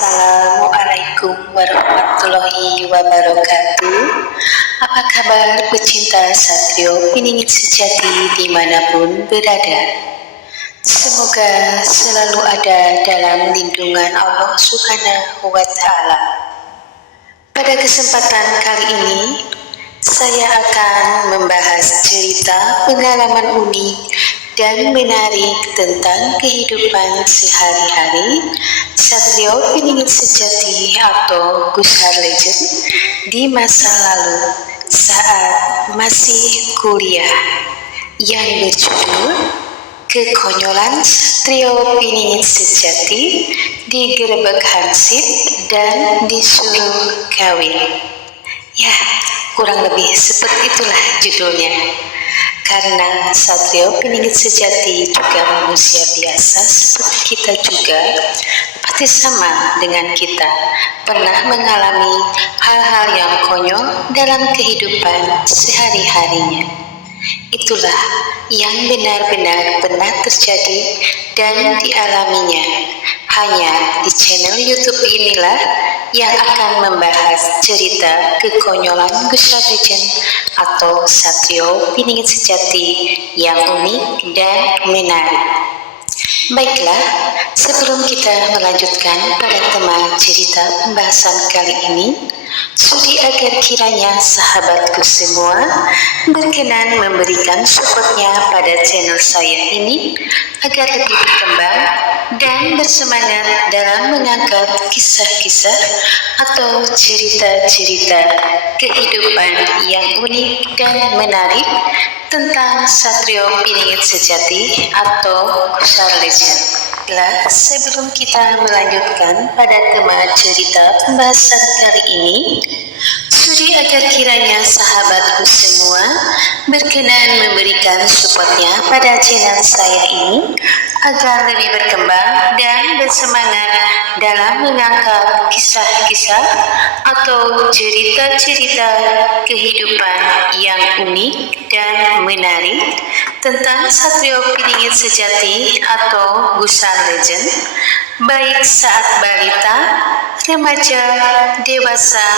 Assalamualaikum warahmatullahi wabarakatuh. Apa kabar pecinta Satrio Piningit sejati dimanapun berada? Semoga selalu ada dalam lindungan Allah Subhanahu wa Ta'ala. Pada kesempatan kali ini, saya akan membahas cerita pengalaman unik dan menarik tentang kehidupan sehari-hari Satrio Piningit sejati atau Gusar Legend di masa lalu saat masih kuliah, yang berjudul Kekonyolan Satrio Piningit sejati digerebek hansip dan disuruh kawin. Ya, kurang lebih seperti itulah judulnya. Karena Satrio Piningit sejati juga manusia biasa seperti kita juga, pasti sama dengan kita, pernah mengalami hal-hal yang konyol dalam kehidupan sehari-harinya. Itulah yang benar-benar pernah terjadi dan dialaminya. Hanya di channel YouTube inilah yang akan membahas cerita kekonyolan Gusar Legend atau Satrio Piningit sejati yang unik dan menarik. Baiklah, sebelum kita melanjutkan pada tema cerita pembahasan kali ini, sudi agar kiranya sahabatku semua berkenan memberikan supportnya pada channel saya ini agar lebih berkembang dan bersemangat dalam mengangkat kisah-kisah atau cerita-cerita kehidupan yang unik dan menarik tentang Satrio Piningit sejati atau Gusar Legend. Sebelum kita melanjutkan pada tema cerita pembahasan kali ini, sudi agar kiranya sahabatku semua berkenan memberikan supportnya pada channel saya ini agar lebih berkembang dan bersemangat dalam mengangkat kisah-kisah atau cerita-cerita kehidupan yang unik dan menarik tentang Satrio Piningit sejati atau Gusar Legend, baik saat balita, remaja, dewasa,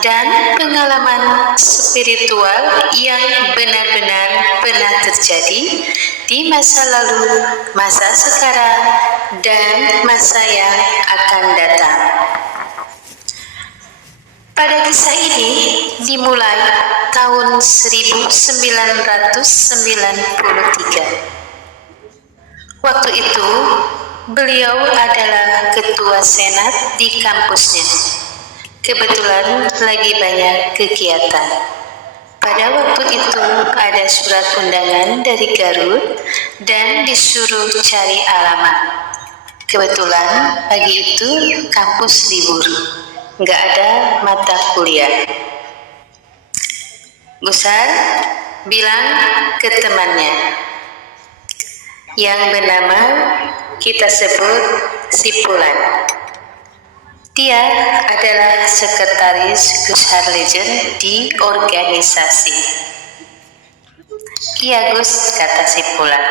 dan pengalaman spiritual yang benar-benar pernah terjadi di masa lalu, masa sekarang, dan masa yang akan datang. Pada kisah ini dimulai tahun 1993. Waktu itu, beliau adalah ketua senat di kampusnya. Kebetulan lagi banyak kegiatan. Pada waktu itu ada surat undangan dari Garut dan disuruh cari alamat. Kebetulan pagi itu kampus libur, nggak ada mata kuliah. Gusar bilang ke temannya yang bernama kita sebut Sipulan. Dia adalah sekretaris Gusar Legend di organisasi. Iya Gus, kata Sipulan.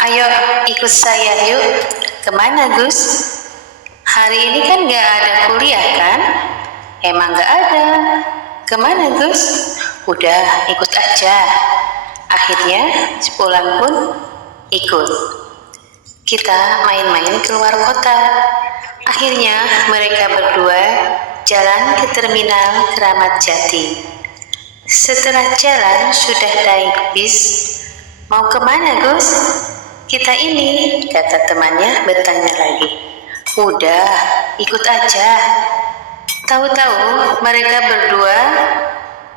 Ayo ikut saya yuk. Kemana Gus? Hari ini kan gak ada kuliah kan? Emang gak ada. Kemana Gus? Udah ikut aja. Akhirnya Sipulan pun ikut. Kita main-main keluar kota. Akhirnya mereka berdua jalan ke terminal Kramat Jati. Setelah jalan sudah naik bis. Mau kemana Gus? Kita ini, kata temannya bertanya lagi. Udah, ikut aja. Tahu-tahu mereka berdua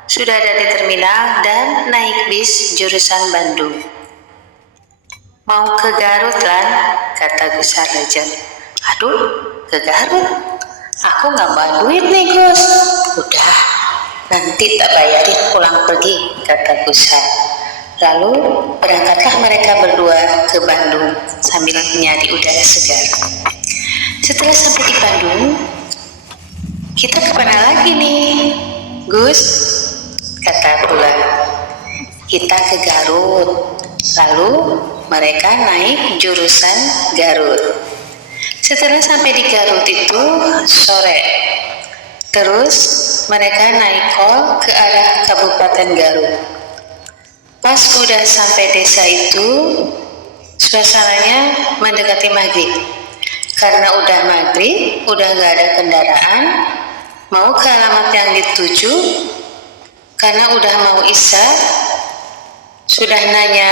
sudah ada di terminal dan naik bis jurusan Bandung. Mau ke Garut kan? Kata Gusar Legend. Aduh, ke Garut? Aku nggak bawa duit nih Gus. Udah, nanti tak bayarin pulang pergi, kata Gusar. Lalu berangkatlah mereka berdua ke Bandung sambil menyari udara segar. Setelah sampai di Bandung, kita kemana lagi nih Gus? Kata Bulan. Kita ke Garut. Lalu mereka naik jurusan Garut. Setelah sampai di Garut itu sore. Terus mereka naik kol ke arah Kabupaten Garut. Pas udah sampai desa itu, suasananya mendekati maghrib. Karena udah maghrib, udah nggak ada kendaraan, mau ke alamat yang dituju, karena udah mau isya, sudah nanya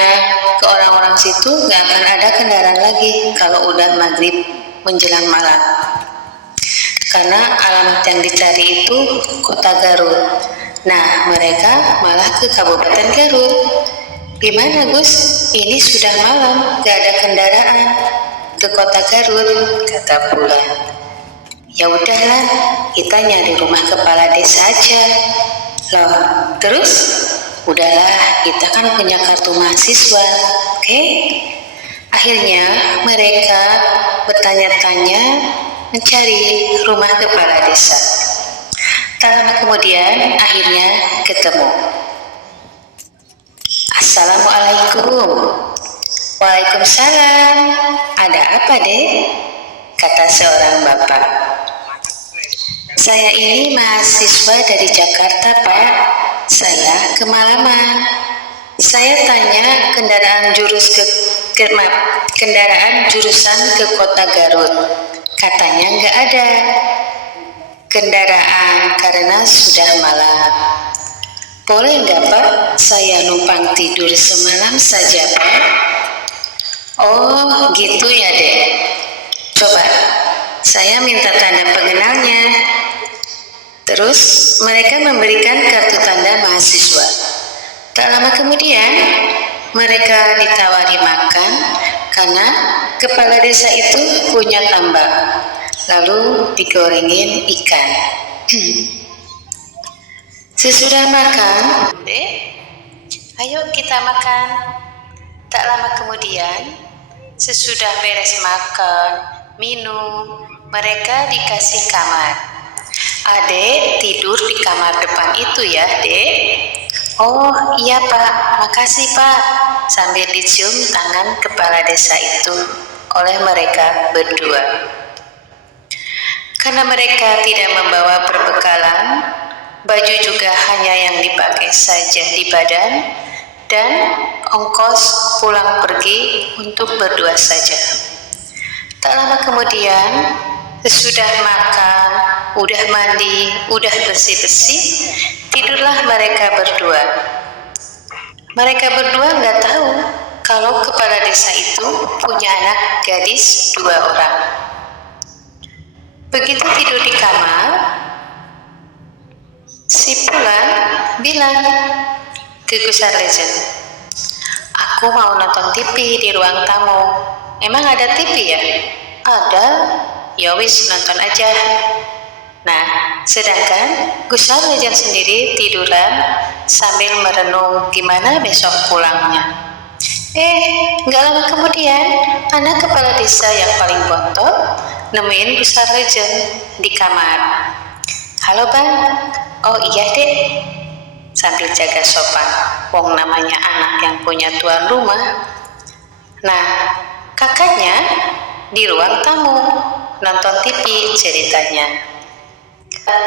ke orang-orang situ, nggak akan ada kendaraan lagi kalau udah maghrib menjelang malam. Karena alamat yang dicari itu kota Garut. Nah, mereka malah ke Kabupaten Garut. Gimana Gus? Ini sudah malam, gak ada kendaraan ke kota Garut, kata Bulan. Ya udahlah, kita nyari rumah kepala desa aja. Loh, terus? Udahlah, kita kan punya kartu mahasiswa, oke? Akhirnya mereka bertanya-tanya mencari rumah kepala desa. Tak lama kemudian akhirnya ketemu. Assalamualaikum. Waalaikumsalam. Ada apa, Dek? Kata seorang bapak. Saya ini mahasiswa dari Jakarta, Pak. Saya kemalaman. Saya tanya kendaraan jurusan ke kota Garut. Katanya nggak ada kendaraan karena sudah malam. Boleh nggak Pak, saya numpang tidur semalam saja Pak? Oh gitu ya Dek. Coba, saya minta tanda pengenalnya. Terus mereka memberikan kartu tanda mahasiswa. Tak lama kemudian, mereka ditawari makan karena kepala desa itu punya tambak. Lalu digorengin ikan. Sesudah makan, Dek, ayo kita makan. Tak lama kemudian, sesudah beres makan, minum, mereka dikasih kamar. Adek tidur di kamar depan itu ya, Dek? Oh iya Pak, makasih Pak. Sambil dicium tangan kepala desa itu oleh mereka berdua. Karena mereka tidak membawa perbekalan, baju juga hanya yang dipakai saja di badan, dan ongkos pulang pergi untuk berdua saja. Tak lama kemudian, sesudah makan, udah mandi, udah bersih-bersih, tidurlah mereka berdua. Mereka berdua nggak tahu kalau kepala desa itu punya anak gadis 2 orang. Begitu tidur di kamar, si Bulan bilang ke Gus Arlejen, aku mau nonton TV di ruang tamu. Emang ada TV ya? Ada, ya wis nonton aja. Nah, sedangkan Gus Arlejen sendiri tiduran sambil merenung gimana besok pulangnya. Nggak lama kemudian, anak kepala desa yang paling bontot nemuin Gus Arlejen di kamar. Halo Bang, oh iya Dek, sambil jaga sopan, wong namanya anak yang punya tuan rumah. Nah, kakaknya di ruang tamu nonton TV ceritanya.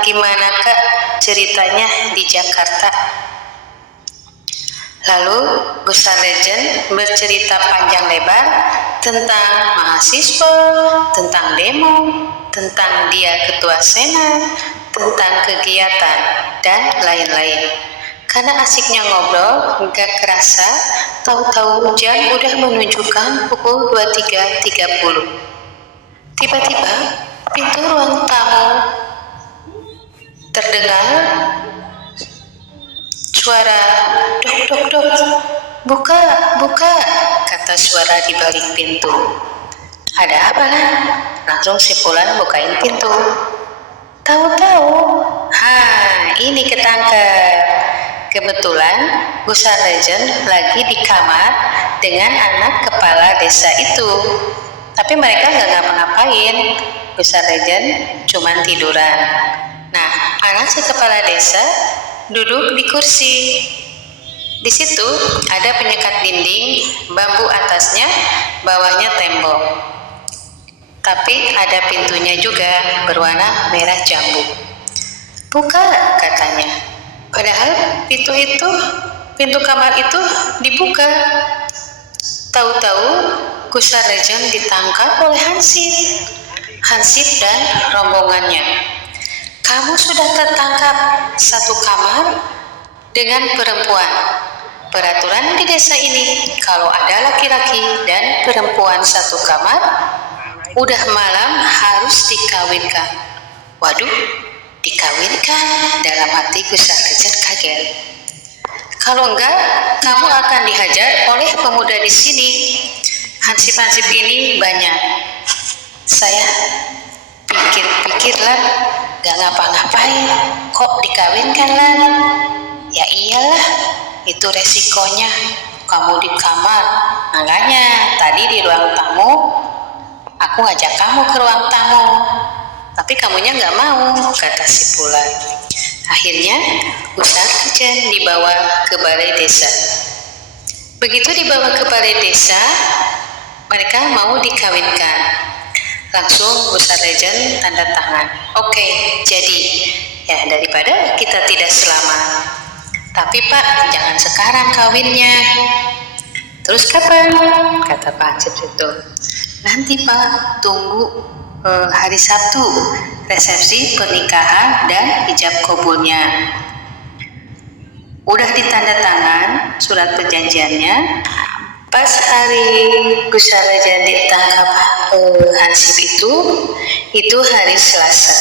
Gimana Kak ceritanya di Jakarta? Lalu Gus Arlejen bercerita panjang lebar tentang mahasiswa, tentang demo, tentang dia ketua senat, tentang kegiatan, dan lain-lain. Karena asiknya ngobrol, gak kerasa, tahu-tahu jam udah menunjukkan pukul 23.30. Tiba-tiba, pintu ruang tamu terdengar suara dok dok dok, buka buka, kata suara di balik pintu. Ada apa lah? Langsung si Bulan bukain pintu. Tahu-tahu, ini ketangkep. Kebetulan Gus Arlejen lagi di kamar dengan anak kepala desa itu. Tapi mereka nggak ngapa-ngapain. Gus Arlejen cuman tiduran. Nah, anak si kepala desa duduk di kursi. Di situ ada penyekat dinding, bambu atasnya, bawahnya tembok. tapi ada pintunya juga berwarna merah jambu. Buka, katanya. Padahal pintu kamar itu dibuka. Tahu-tahu Gusar Legend ditangkap oleh Hansip dan rombongannya. Kamu sudah tertangkap satu kamar dengan perempuan. Peraturan di desa ini, kalau ada laki-laki dan perempuan satu kamar, udah malam harus dikawinkan. Waduh, dikawinkan? Dalam hati Gusar Legend kaget. Kalau enggak, kamu akan dihajar oleh pemuda di sini. Hansip-hansip ini banyak. Saya pikir-pikir lah, gak ngapa-ngapain, kok dikawinkan lah? Ya iyalah, itu resikonya. Kamu di kamar, makanya tadi di ruang tamu, aku ngajak kamu ke ruang tamu. Tapi kamunya gak mau, kata si Pula. Akhirnya, Gusar Legend dibawa ke balai desa. Begitu dibawa ke balai desa, mereka mau dikawinkan. Langsung Gusar Legend tanda tangan. Oke, jadi ya daripada kita tidak selamat. Tapi Pak, jangan sekarang kawinnya. Terus kapan? Kata Pak Hansip itu. Nanti Pak, tunggu hari Sabtu, resepsi pernikahan dan ijab kabulnya. Udah ditanda tangan surat perjanjiannya. Pas hari Gusar Legend ditangkap Hansip itu hari Selasa.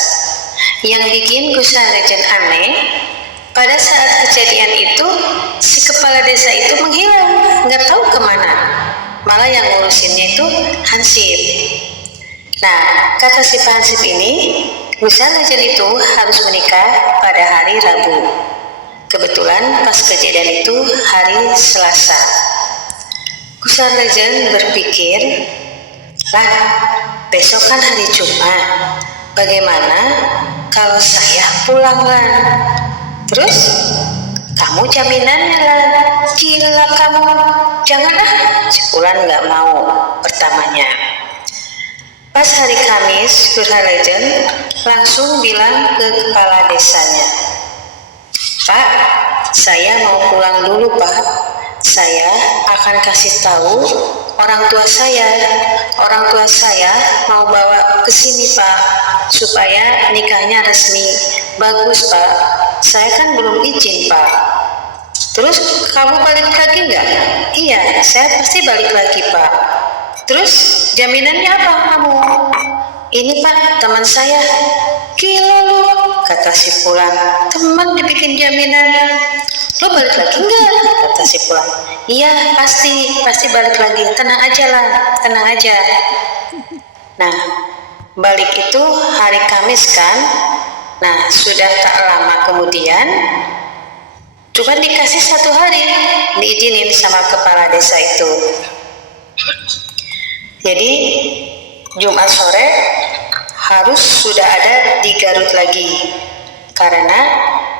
Yang bikin Gusar Legend aneh, pada saat kejadian itu si kepala desa itu menghilang, nggak tahu kemana. Malah yang ngurusinnya itu Hansip. Nah, kata si Hansip ini, Gusar Legend itu harus menikah pada hari Rabu. Kebetulan pas kejadian itu hari Selasa. Gusar Legend berpikir, lah besok kan hari Jumat, bagaimana kalau saya pulang lah? Terus kamu jaminannya lah, gila kamu, janganlah. Si Pulan nggak mau pertamanya. Pas hari Kamis, Gusar Legend langsung bilang ke kepala desanya, Pak, saya mau pulang dulu Pak. Saya akan kasih tahu orang tua saya. Orang tua saya mau bawa ke sini Pak, supaya nikahnya resmi. Bagus Pak, saya kan belum izin Pak. Terus kamu balik lagi nggak? Iya, saya pasti balik lagi Pak. Terus jaminannya apa kamu? Ini Pak, teman saya. Gila lu, kata si Pulang. Teman dibikin jaminan. Lo balik lagi enggak? Kata si Pulang. Iya, pasti balik lagi. Tenang aja lah, tenang aja. Nah, balik itu hari Kamis kan? Nah, sudah tak lama kemudian, cuma dikasih 1 hari diizinin sama kepala desa itu. Jadi Jumat sore harus sudah ada di Garut lagi, karena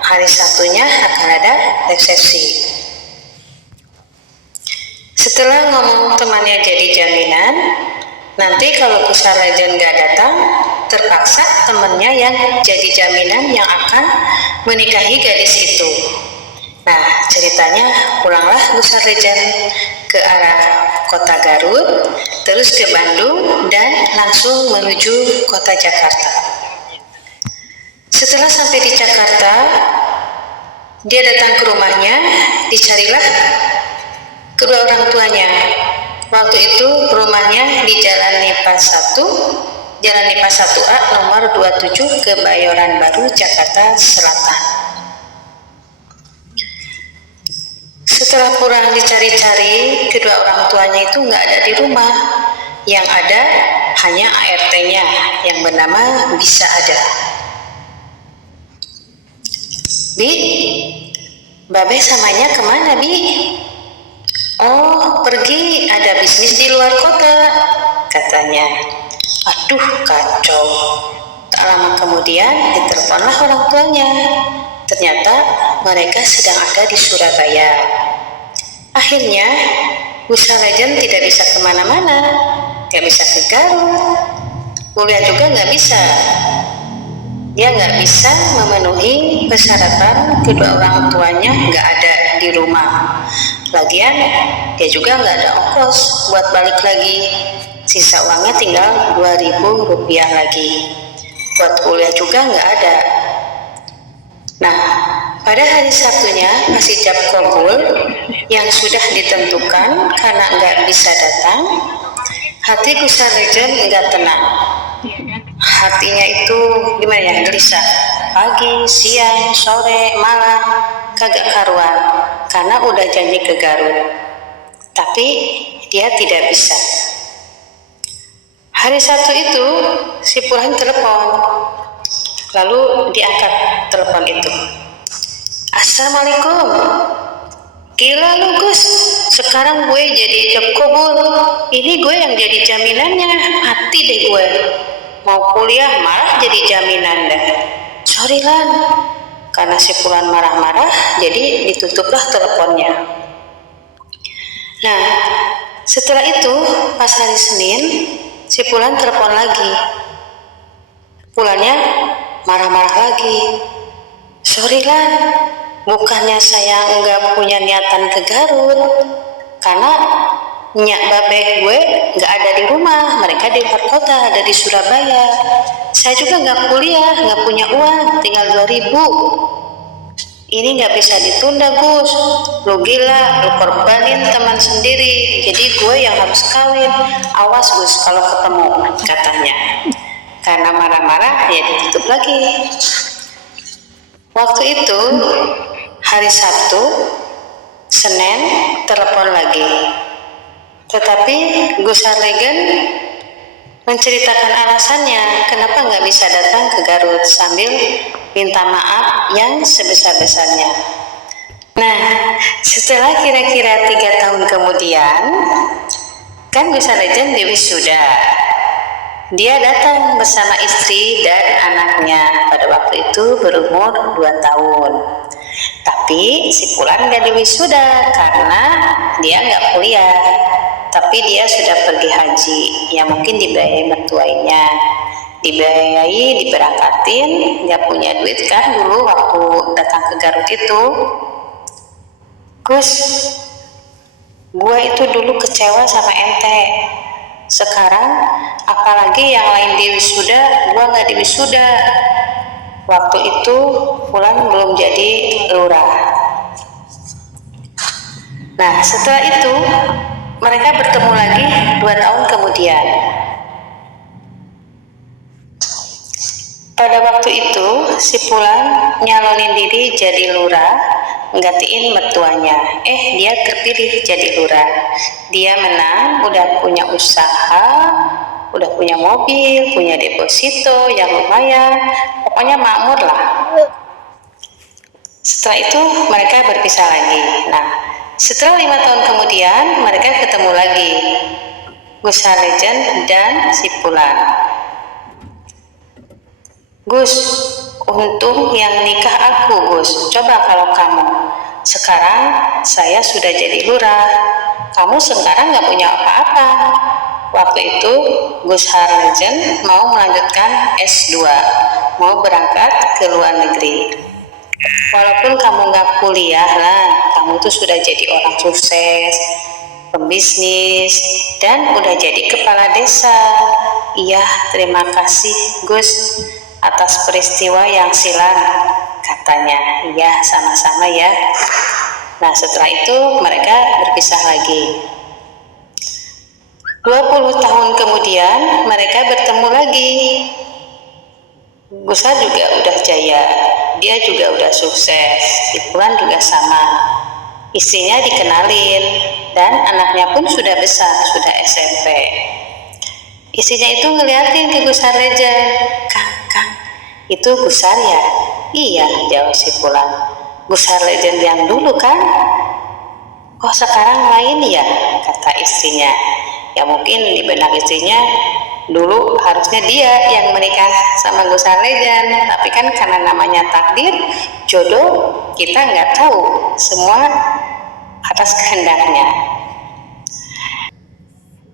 hari Sabtunya akan ada resepsi. Setelah ngomong temannya jadi jaminan, nanti kalau Gusar Legend gak datang, terpaksa temannya yang jadi jaminan yang akan menikahi gadis itu. Nah, ceritanya pulanglah Gusar Legend ke arah kota Garut, terus ke Bandung, dan langsung menuju kota Jakarta. Setelah sampai di Jakarta, dia datang ke rumahnya, dicarilah kedua orang tuanya. Waktu itu rumahnya di Jalan Nipas 1A nomor 27 Kebayoran Baru, Jakarta Selatan. Setelah pulang dicari-cari, kedua orang tuanya itu nggak ada di rumah. Yang ada hanya ART-nya yang bernama Bisa Ada. Bi, Babe samanya kemana Bi? Oh, pergi ada bisnis di luar kota, katanya. Aduh, kacau. Tak lama kemudian diteleponlah orang tuanya. Ternyata mereka sedang ada di Surabaya. Akhirnya Gusar Legend tidak bisa kemana-mana, tidak bisa ke Garut. kuliah juga nggak bisa. Dia nggak bisa memenuhi persyaratan, kedua orang tuanya nggak ada di rumah. Lagian dia juga nggak ada ongkos buat balik lagi. Sisa uangnya tinggal 2.000 rupiah lagi. Buat kuliah juga nggak ada. Nah, pada hari Sabtunya masih jam kabul yang sudah ditentukan karena nggak bisa datang, hati Gus Sarlejan nggak tenang. Hatinya itu gimana ya, gelisah. Pagi, siang, sore, malam, kagak karuan karena udah janji ke Garut. Tapi dia tidak bisa. Hari Sabtu itu si Purhan telepon. Lalu diangkat telepon itu. Assalamualaikum. Gila lu Gus, sekarang gue jadi ijab kabul. Ini gue yang jadi jaminannya. Mati deh gue. Mau kuliah malah jadi jaminan deh. Sorry Lan. Karena si Purhan marah-marah, jadi ditutuplah teleponnya. Nah, setelah itu pas hari Senin, si Purhan telepon lagi. Pulangnya marah-marah lagi. Sorry Lan, bukannya saya nggak punya niatan ke Garut, karena nyak babe gue nggak ada di rumah, mereka di luar kota, ada di Surabaya. Saya juga nggak kuliah, nggak punya uang, tinggal 2.000. Ini nggak bisa ditunda Gus, lu gila, lu korbanin teman sendiri, jadi gue yang harus kawin. Awas Gus kalau ketemu, katanya. Karena marah-marah ya ditutup lagi. Waktu itu hari Sabtu, Senin telepon lagi. Tetapi Gus Sarlejan menceritakan alasannya kenapa nggak bisa datang ke Garut sambil minta maaf yang sebesar-besarnya. Nah, setelah kira-kira 3 tahun kemudian, kan Gus Sarlejan wisuda. Dia datang bersama istri dan anaknya, pada waktu itu berumur 2 tahun. Tapi si Purhan gak diwisuda karena dia gak kuliah. Tapi dia sudah pergi haji, ya mungkin dibiayai mertuainya. Dibiayai, diberangkatin, gak punya duit kan dulu waktu datang ke Garut itu. Gus, gue itu dulu kecewa sama ente. Sekarang apalagi yang lain diwisuda, gua nggak diwisuda. Waktu itu Purhan belum jadi lurah. Nah, setelah itu mereka bertemu lagi 2 tahun kemudian. Pada waktu itu si Purhan nyalonin diri jadi lurah, nggantiin mertuanya. Dia terpilih jadi lurah. Dia menang, udah punya usaha, udah punya mobil, punya deposito yang lumayan, pokoknya makmur lah. Setelah itu mereka berpisah lagi. Nah, setelah 5 tahun kemudian mereka ketemu lagi, Gus Sarlejan dan si Purhan. Gus, untung yang nikah aku Gus, coba kalau kamu. Sekarang saya sudah jadi lurah, kamu sekarang gak punya apa-apa. Waktu itu Gus Sarlejan mau melanjutkan S2, mau berangkat ke luar negeri. Walaupun kamu gak kuliah lah, kamu tuh sudah jadi orang sukses, pembisnis, dan udah jadi kepala desa. Iya, terima kasih Gus atas peristiwa yang silam, katanya. Iya, sama-sama ya. Nah, setelah itu mereka berpisah lagi. 20 tahun kemudian mereka bertemu lagi. Gus Har juga udah jaya, dia juga udah sukses, si Purhan juga sama. Istrinya dikenalin dan anaknya pun sudah besar, sudah SMP. Istrinya itu ngeliatin ke Gus Sarlejan. Kang, itu Gus Har ya? Iya, jawab si Purhan. Gus Sarlejan yang dulu kan? Kok sekarang lain ya? Kata istrinya. Ya mungkin di benak istrinya dulu harusnya dia yang menikah sama Gus Sarlejan, tapi kan karena namanya takdir, jodoh, kita nggak tahu, semua atas kehendaknya.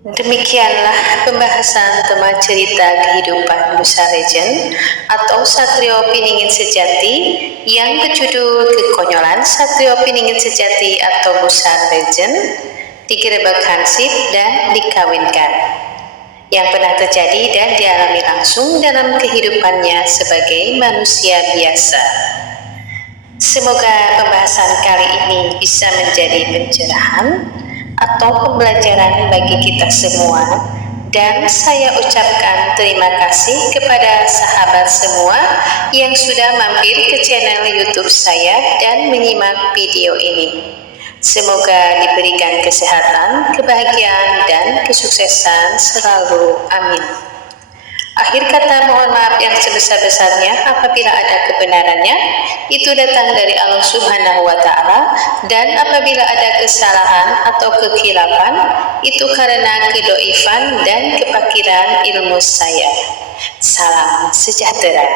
Demikianlah pembahasan tema cerita kehidupan Musa Legend atau Satrio Piningit Sejati yang berjudul Kekonyolan Satrio Piningit Sejati atau Musa Legend, digerebek hansip dan dikawinkan, yang pernah terjadi dan dialami langsung dalam kehidupannya sebagai manusia biasa. Semoga pembahasan kali ini bisa menjadi pencerahan atau pembelajaran bagi kita semua, dan saya ucapkan terima kasih kepada sahabat semua yang sudah mampir ke channel YouTube saya dan menyimak video ini. Semoga diberikan kesehatan, kebahagiaan, dan kesuksesan selalu. Amin. Akhir kata, mohon maaf yang sebesar-besarnya apabila ada kebenarannya, itu datang dari Allah Subhanahu wa Ta'ala, dan apabila ada kesalahan atau kekhilafan, itu karena kedoifan dan kepakiran ilmu saya. Salam sejahtera.